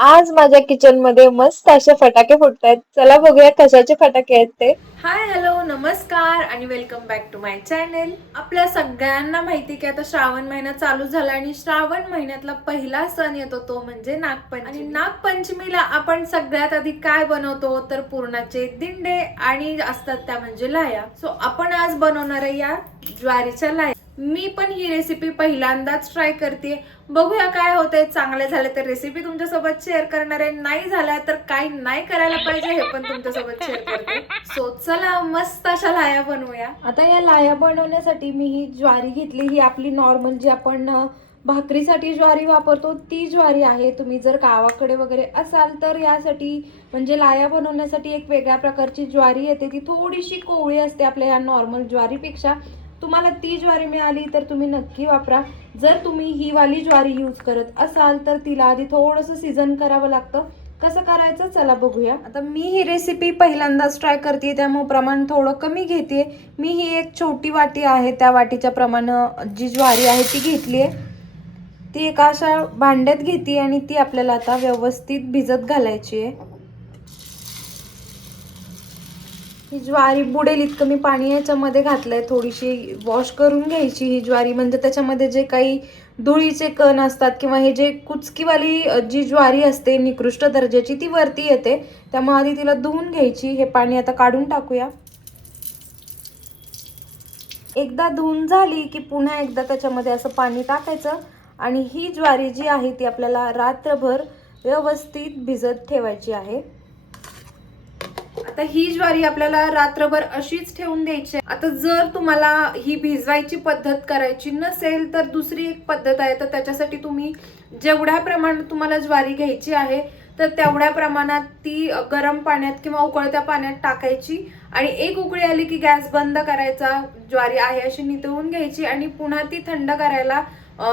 आज माझ्या किचन मध्ये मस्त असे फटाके फुटतायत. चला बघूया कशाचे फटाके आहेत ते. हाय हॅलो नमस्कार आणि welcome back to my channel. आपल्या सगळ्यांना माहिती की आता श्रावण महिना चालू झाला आणि श्रावण महिन्यातला पहिला सण येतो तो म्हणजे नागपंचमी. आणि नागपंचमीला आपण सगळ्यात आधी काय बनवतो तर पुरणाचे दिंडे आणि असतात त्या म्हणजे लाया. सो आपण आज बनवणार आहे या ज्वारीच्या लाया. मी पण ही रेसिपी पहिल्यांदाच ट्राय करते. बघूया काय होतंय. चांगले झाले तर रेसिपी तुमच्यासोबत शेअर करणार आहे, नाही झाल्या तर काय नाही करायला पाहिजे हे पण तुमच्यासोबत शेअर करते. सो चला मस्त अशा लाया बनवूया. आता या लाया बनवण्यासाठी मी ही ज्वारी घेतली. ही आपली नॉर्मल जी आपण भाकरीसाठी ज्वारी वापरतो ती ज्वारी आहे. तुम्ही जर गावाकडे वगैरे असाल तर यासाठी म्हणजे लाया बनवण्यासाठी एक वेगळ्या प्रकारची ज्वारी येते. ती थोडीशी कोवळी असते आपल्या या नॉर्मल ज्वारीपेक्षा. तुम्हाला ती ज्वारी मिळाली तर तुम्ही नक्की वापरा. जर तुम्ही ही वाली ज्वारी यूज करत असाल तर तिला आधी थोडंसं सीझन करावं लागतं. कसं करायचं चला बघूया. आता मी ही रेसिपी पहिल्यांदाच ट्राय करते त्यामुळे प्रमाण थोडं कमी घेते. मी ही एक छोटी वाटी आहे त्या वाटीच्या प्रमाण जी ज्वारी आहे ती घेतली आहे. ती एका अशा भांड्यात घेते आणि ती आपल्याला आता व्यवस्थित भिजत घालायची आहे. ही ज्वारी बुडेल इतकं मी पाणी याच्यामध्ये घातलंय. थोडीशी वॉश करून घ्यायची ही ज्वारी, म्हणजे त्याच्यामध्ये जे काही धुळीचे कण असतात किंवा हे जे कुचकीवाली जी ज्वारी असते निकृष्ट दर्जाची ती वरती येते. त्यामुळे आधी तिला धुवून घ्यायची. हे पाणी आता काढून टाकूया. एकदा धुवून झाली की पुन्हा एकदा त्याच्यामध्ये असं पाणी टाकायचं आणि ही ज्वारी जी आहे ती आपल्याला रात्रभर व्यवस्थित भिजत ठेवायची आहे. आता ही ज्वारी आपल्याला रात्रभर अशीच ठेवून द्यायची. आता जर तुम्हाला ही भिजवायची पद्धत करायची नसेल तर दुसरी एक पद्धत आहे. तर त्याच्यासाठी तुम्ही जेवढ्या प्रमाणात तुम्हाला ज्वारी घ्यायची आहे तर तेवढ्या प्रमाणात ती गरम पाण्यात किंवा उकळत्या पाण्यात टाकायची आणि एक उकळी आली की गॅस बंद करायचा. ज्वारी आहे अशी नितळून घ्यायची आणि पुन्हा ती थंड करायला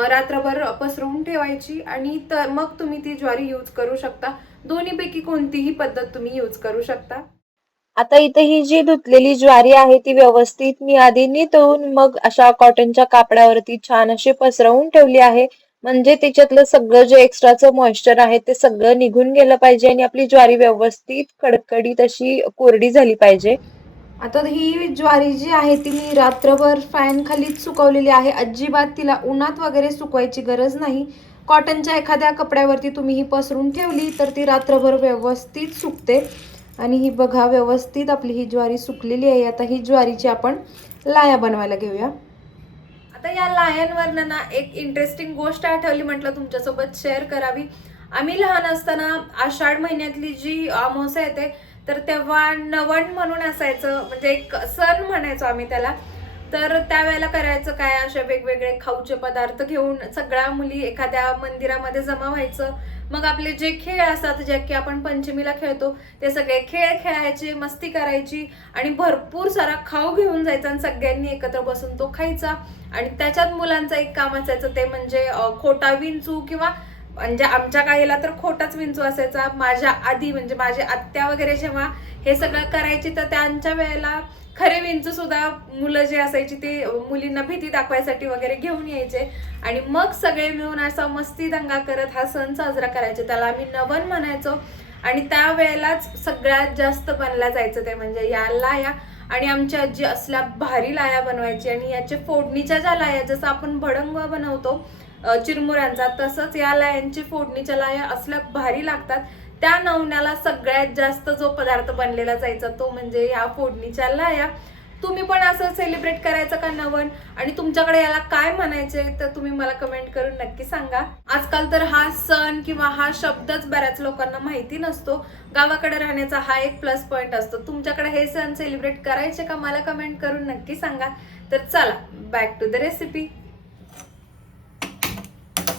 रात्रभर पसरवून ठेवायची आणि मग तुम्ही ती ज्वारी यूज करू शकता. दोन्हीपैकी कोणतीही पद्धत तुम्ही यूज करू शकता. आता इथे ही जी धुतलेली ज्वारी आहे ती व्यवस्थित मी आधी नितळून मग अशा कॉटनच्या कापडावरती छान अशी पसरवून ठेवली आहे. म्हणजे त्याच्यातलं सगळं जे एक्स्ट्राचं मॉइश्चर आहे ते सगळं निघून गेलं पाहिजे आणि आपली ज्वारी व्यवस्थित कडकडीत अशी कोरडी झाली पाहिजे. आता ही ज्वारी जी आहे ती मी रात्रभर फॅन खालीच सुकवलेली आहे. अजिबात तिला उन्हात वगैरे सुकवायची गरज नाही. कॉटनच्या एखाद्या कपड्यावरती तुम्ही ही पसरून ठेवली तर ती रात्रभर व्यवस्थित सुकते. आणि ही बघा व्यवस्थित आपली ही ज्वारी सुकलेली आहे. आता ही ज्वारीची आपण लाया बनवायला घेऊया. आता या लायांवरनं ना एक इंटरेस्टिंग गोष्ट आठवली, म्हटलं तुमच्यासोबत शेअर करावी. आम्ही लहान असताना आषाढ महिन्यातली जी अमावस्या येते तर तेव्हा नवण म्हणून असायचं, म्हणजे एक सण म्हणायचो आम्ही त्याला. तर त्यावेळेला करायचं काय, अशा वेगवेगळे खाऊचे पदार्थ घेऊन सगळ्या मुली एखाद्या मंदिरामध्ये जमा व्हायचं. मग आपले जे खेळ असतात जे की आपण पंचमीला खेळतो ते सगळे खेळ खेळायचे, मस्ती करायची आणि भरपूर सारा खाऊ घेऊन जायचा आणि सगळ्यांनी एकत्र बसून तो खायचा. आणि त्याच्यात मुलांचं एक काम असायचं ते म्हणजे खोटा विंचू, किंवा म्हणजे आमच्या काळीला तर खोटाच विंचू असायचा. माझ्या आधी म्हणजे माझे आत्या वगैरे जेव्हा हे सगळं करायची तर त्यांच्या वेळेला खरे विंचू सुद्धा मुलं जे असायची ते मुलींना भीती दाखवायसाठी वगैरे घेऊन यायचे आणि मग सगळे मिळून असा मस्ती दंगा करत हा सण साजरा करायचे. त्याला आम्ही नवन म्हणायचो. आणि त्यावेळेलाच सगळ्यात जास्त बनला जायचं ते म्हणजे या लाया. आणि आमची आजी असल्या भारी लाया बनवायची आणि याचे फोडणीच्या ज्या लाया, जसं आपण भडंग बनवतो चिरमुऱ्यांचा, तसंच या लायांची फोडणीच्या लाया असल्या भारी लागतात. त्या नवण्याला सगळ्यात जास्त जो पदार्थ बनलेला जायचा तो म्हणजे या फोडणीच्या लाया. तुम्ही पण असं सेलिब्रेट करायचं का नवन, आणि तुमच्याकडे याला काय म्हणायचे तर तुम्ही मला कमेंट करून नक्की सांगा. आजकाल तर हा सण किंवा हा शब्दच बऱ्याच लोकांना माहिती नसतो. गावाकडे राहण्याचा हा एक प्लस पॉइंट असतो. तुमच्याकडे हे सण सेलिब्रेट करायचे का मला कमेंट करून नक्की सांगा. तर चला बॅक टू द रेसिपी.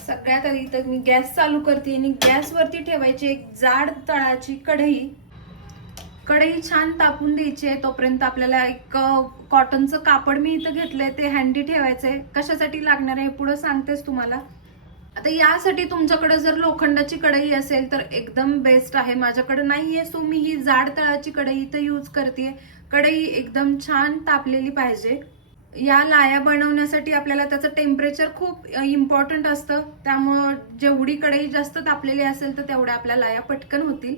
सगळ्यात आधी तर मी गॅस चालू करते आणि गॅसवरती ठेवायची एक जाड तळाची कढई. कढई छान तापून द्यायची आहे. तोपर्यंत आपल्याला एक कॉटनचं कापड मी इथं घेतलंय ते हँडी ठेवायचंय. कशासाठी लागणार आहे पुढे सांगतेच तुम्हाला. आता यासाठी तुमच्याकडे जर लोखंडाची कढई असेल तर एकदम बेस्ट आहे. माझ्याकडे नाहीये सो मी ही जाड तळाची कढई इथं यूज करते. कढई एकदम छान तापलेली पाहिजे. या लाया बनवण्यासाठी आपल्याला त्याचं टेम्परेचर खूप इम्पॉर्टंट असतं, त्यामुळं जेवढी कढई जास्त तापलेली असेल तर तेवढ्या आपल्या लाया पटकन होतील.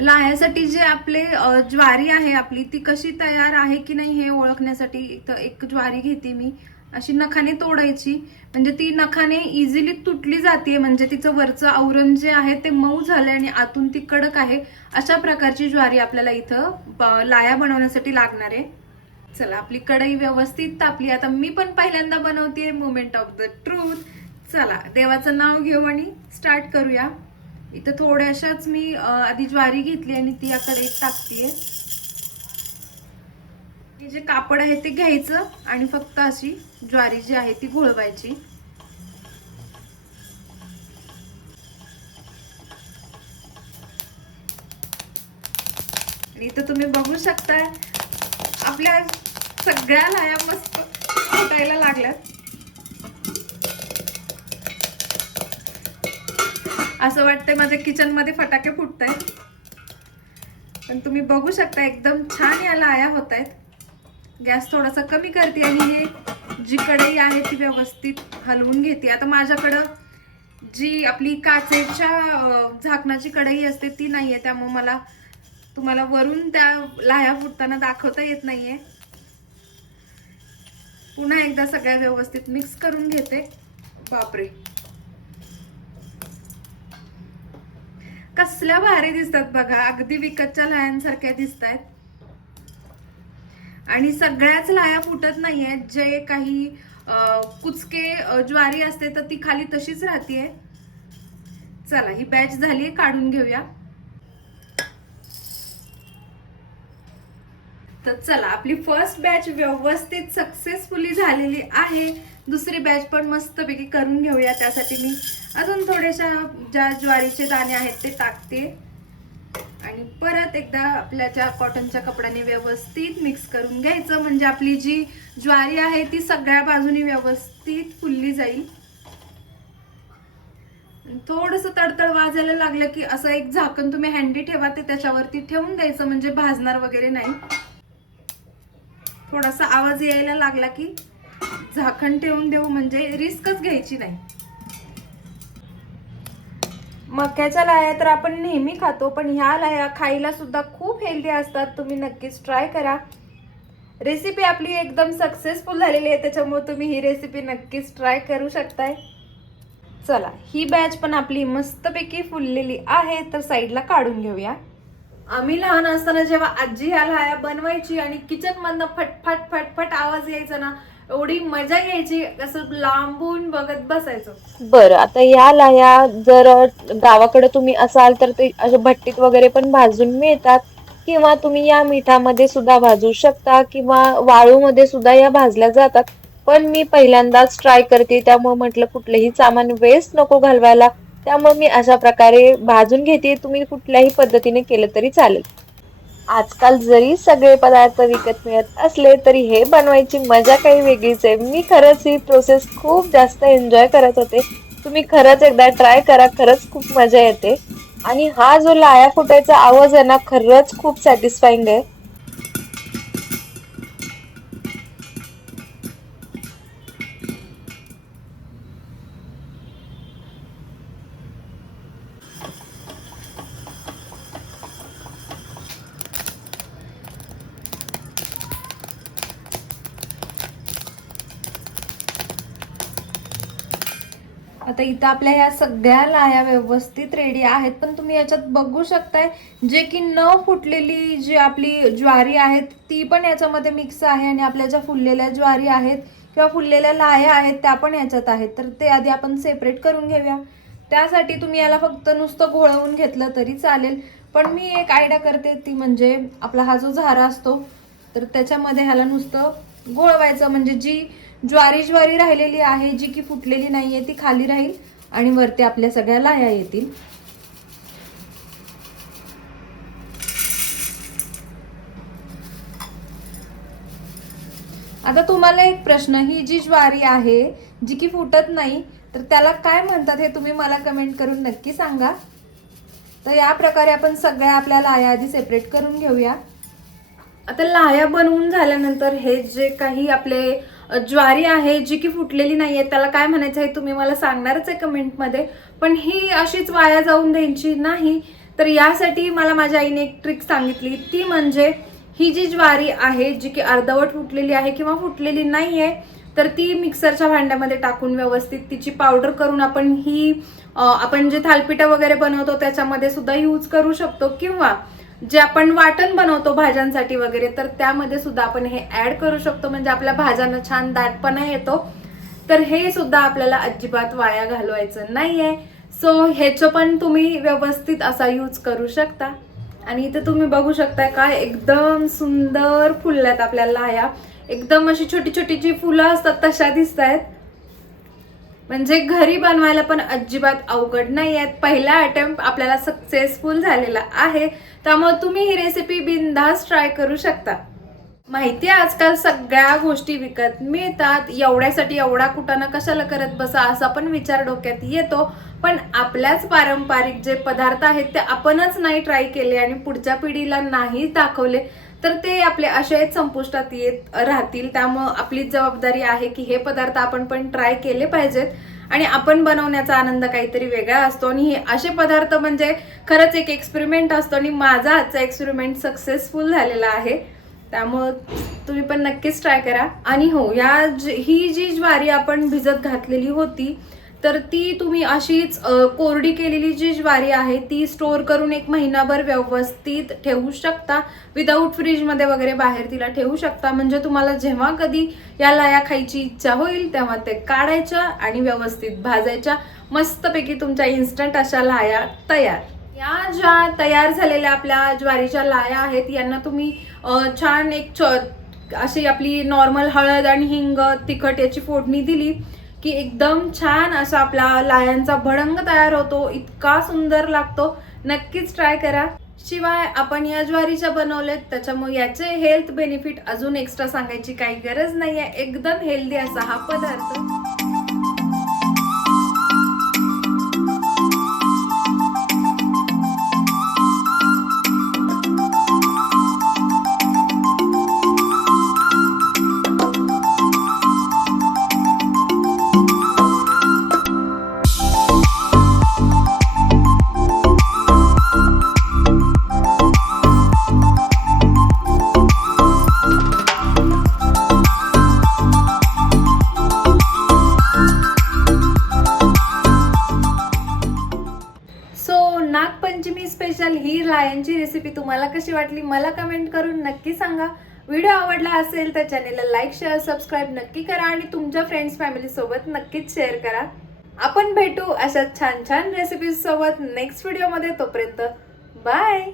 लायासाठी जे आपले ज्वारी आहे आपली ती कशी तयार आहे की नाही हे ओळखण्यासाठी इथं एक ज्वारी घेते मी, अशी नखाने तोडायची, म्हणजे ती नखाने इझिली तुटली जाते, म्हणजे तिचं वरचं आवरण जे आहे ते मऊ झालं आणि आतून ती कडक आहे. अशा प्रकारची ज्वारी आपल्याला इथं लाया बनवण्यासाठी लागणार आहे. चला, आपली कढई व्यवस्थित तापली. आता मी पण पहिल्यांदा बनवते, मोमेंट ऑफ द ट्रूथ. चला, देवाचं नाव घेऊ आणि स्टार्ट करूया. इथं थोड्याशाच मी आधी ज्वारी घेतली आणि ती या कढईत टाकतीये. हे जे कापड आहे ते घ्यायचं आणि फक्त अशी ज्वारी जी आहे ती घोळवायची. आणि इथं तुम्ही बघू शकताय आपल्या सगळ्या लाया मस्त फुटायला लागल्यात. असं वाटतंय माझ्या किचन मध्ये फटाके फुटतायत, पण तुम्ही बघू शकता एकदम छान या लाया होत आहेत. गॅस थोडासा कमी करते आणि हे जी कढई आहे ती व्यवस्थित हलवून घेते. आता माझ्याकडं जी आपली काचेच्या झाकणाची कढई असते ती नाहीये, त्यामुळे मला तुम्हाला वरून त्या लाया फुटताना दाखवता येत नाहीये. पुन्हा एकदा सगळ्या व्यवस्थित मिक्स करून घेते. बापरे, कसल्या भारी दिसतात बघा, अगदी विकतच्या लायांसारख्या दिसतात. आणि सगळ्याच लाया फुटत नाहीये, जे काही कुचके ज्वारी असते तर ती खाली तशीच राहते. चला, ही बॅच झाली, काढून घेऊया. तर चला, आपली फर्स्ट बॅच व्यवस्थित सक्सेसफुली झालेली आहे. दुसरी बॅच पण मस्तपैकी करून घेऊया. त्यासाठी मी अजून थोड्याशा ज्या ज्वारीचे दाणे आहेत ते टाकते आणि परत एकदा आपल्या ज्या कॉटनच्या कपड्याने व्यवस्थित मिक्स करून घ्यायचं, म्हणजे आपली जी ज्वारी आहे ती सगळ्या बाजूनी व्यवस्थित फुलली जाईल. थोडंसं तडतड वाजायला लागलं की असं एक झाकण तुम्ही हँडी ठेवा, ते त्याच्यावरती ठेवून द्यायचं, म्हणजे भाजणार वगैरे नाही. थोडासा आवाज यायला लागला की झाकण ठेवून देऊ, म्हणजे रिस्कच घ्यायची नाही. मक्याच्या लाया तर आपण नेहमी खातो, पण ह्या लाया खायला सुद्धा खूप हेल्दी असतात. तुम्ही नक्कीच ट्राय करा. रेसिपी आपली एकदम सक्सेसफुल झालेली आहे, त्याच्यामुळे तुम्ही ही रेसिपी नक्कीच ट्राय करू शकताय. चला, ही बॅच पण आपली मस्तपैकी फुललेली आहे, तर साईडला काढून घेऊया. आम्ही लहान असताना जेव्हा आजी ह्या लाया बनवायची आणि किचन मधनं फटफट फटफट आवाज यायचा ना, एवढी मजा यायची, असं लांबून बघत बसायचं. बरं, आता या लाया जर गावाकडे तुम्ही असाल तर ते अशा भट्टीत वगैरे पण भाजून मिळतात, किंवा तुम्ही या मिठामध्ये सुद्धा भाजू शकता, किंवा वाळूमध्ये सुद्धा या भाजल्या जातात. पण मी पहिल्यांदाच ट्राय करते, त्यामुळे म्हटलं कुठलंही सामान वेस्ट नको घालवायला, त्यामुळे मी अशा प्रकारे भाजून घेते. तुम्ही कुठल्याही पद्धतीने केलं तरी चालेल. आजकाल जरी सगळे पदार्थ विकत मिळत असले तरी हे बनवायची मजा काही वेगळीच आहे. मी खरंच ही प्रोसेस खूप जास्त एन्जॉय करत होते. तुम्ही खरंच एकदा ट्राय करा, खरंच खूप मजा येते. आणि हा जो लाया फुटायचा आवाज आहे ना, खरंच खूप सॅटिस्फाईंग आहे. आता इथं आपल्या ह्या सगळ्या लाया व्यवस्थित रेडी आहेत, पण तुम्ही याच्यात बघू शकताय जे की न फुटलेली जी आपली ज्वारी आहेत ती पण याच्यामध्ये मिक्स आहे, आणि आपल्या ज्या फुललेल्या ज्वारी आहेत किंवा फुललेल्या लाया आहेत त्या पण याच्यात आहेत. तर ते आधी आपण सेपरेट करून घेऊया. त्यासाठी तुम्ही याला फक्त नुसतं घोळवून घेतलं तरी चालेल, पण मी एक आयडिया करते, ती म्हणजे आपला हा जो झारा असतो तर त्याच्यामध्ये ह्याला नुसतं घोळवायचं, म्हणजे जी ज्वारी राहिलेली आहे, जी की फुटलेली नाहीये, ती खाली राहील आणि वरती आपल्या सगळ्या लाया येतील. आता तुम्हाला एक प्रश्न, ही जी ज्वारी आहे जी की फुटत नाही तर त्याला काय म्हणतात हे तुम्ही मला कमेंट करून नक्की सांगा. तर या प्रकारे आपण सगळ्या आपल्या लाया आधी सेपरेट करून घेऊया. आता लाया बनवून झाल्यानंतर हे जे काही आपले ज्वारी आहे जी की फुटलेली नाहीये, त्याला काय म्हणायचं आहे तुम्ही मला सांगणारच आहे कमेंटमध्ये. पण ही अशीच वाया जाऊन द्यायची नाही. तर यासाठी मला माझ्या आईने एक ट्रिक सांगितली, ती म्हणजे ही जी ज्वारी आहे जी की अर्धवट फुटलेली आहे किंवा फुटलेली नाहीये, तर ती मिक्सरच्या भांड्यामध्ये टाकून व्यवस्थित तिची पावडर करून आपण जे थालपिठं वगैरे बनवतो त्याच्यामध्ये सुद्धा यूज करू शकतो, किंवा जे आपण वाटण बनवतो भाज्यांसाठी वगैरे तर त्यामध्ये सुद्धा आपण हे ऍड करू शकतो. म्हणजे आपल्या भाज्यांना छान दाटपणा येतो. तर हे सुद्धा आपल्याला अजिबात वाया घालवायचं नाहीये. सो ह्याचं पण तुम्ही व्यवस्थित असा यूज करू शकता. आणि इथे तुम्ही बघू शकता काय एकदम सुंदर फुलल्यात आपल्या लाया. एकदम अशी छोटी छोटी जी फुलं असतात तशा दिसत आहेत. म्हणजे घरी बनवायला पण अजिबात अवघड नाही आहेत. पहिला अटेम्प्ट आपल्याला सक्सेसफुल झालेला आहे. त्यामुळे तुम्ही ही रेसिपी बिनधास्त ट्राय करू शकता. माहिती आहे आजकाल सगळ्या गोष्टी विकत मिळतात, एवढ्यासाठी एवढा कुटाणा कशाला करत बसा असा पण विचार डोक्यात येतो. पण आपल्याच पारंपरिक जे पदार्थ आहेत ते आपणच नाही ट्राय केले आणि पुढच्या पिढीला नाही दाखवले तर ते आपले असेच संपुष्टात येत राहतील. त्यामुळं आपलीच जबाबदारी आहे की हे पदार्थ आपण पण ट्राय केले पाहिजेत. आणि आपण बनवण्याचा आनंद काहीतरी वेगळा असतो. आणि हे असे पदार्थ म्हणजे खरंच एक एक्सपेरिमेंट असतो. आणि माझा आजचा एक्सपेरिमेंट सक्सेसफुल झालेला आहे. त्यामुळं तुम्ही पण नक्कीच ट्राय करा. आणि हो, ही जी ज्वारी आपण भिजत घातलेली होती तर ती तुम्ही अशीच कोरडी केलेली जी ज्वारी आहे ती स्टोर करून 1 महिनाभर व्यवस्थित ठेवू शकता. विदाऊट फ्रीजमध्ये वगैरे बाहेर तिला ठेवू शकता. म्हणजे तुम्हाला जेव्हा कधी या लाया खायची इच्छा होईल तेव्हा ते काढायच्या आणि व्यवस्थित भाजायच्या. मस्तपैकी तुमच्या इन्स्टंट अशा लाया तयार. या ज्या तयार झालेल्या आपल्या ज्वारीच्या लाया आहेत यांना तुम्ही छान अशी आपली नॉर्मल हळद आणि हिंग तिखट याची फोडणी दिली की एकदम छान असा आपला लायांचा भडंग तयार होतो. इतका सुंदर लागतो. नक्कीच ट्राय करा. शिवाय आपण या ज्वारीच्या बनवलेत त्याच्यामुळे याचे हेल्थ बेनिफिट अजून एक्स्ट्रा सांगायची काही गरज नाहीये. एकदम हेल्दी असा हा पदार्थ. नागपंचमी स्पेशल ही लायांची रेसिपी तुम्हाला कशी वाटली मला कमेंट करून नक्की सांगा. व्हिडिओ आवडला असेल तर चॅनेलला लाईक शेअर सबस्क्राईब नक्की करा आणि तुमच्या फ्रेंड्स फॅमिली सोबत नक्कीच शेअर करा. आपण भेटू अशा छान छान रेसिपीज सोबत नेक्स्ट व्हिडिओ मध्ये. तोपर्यंत बाय.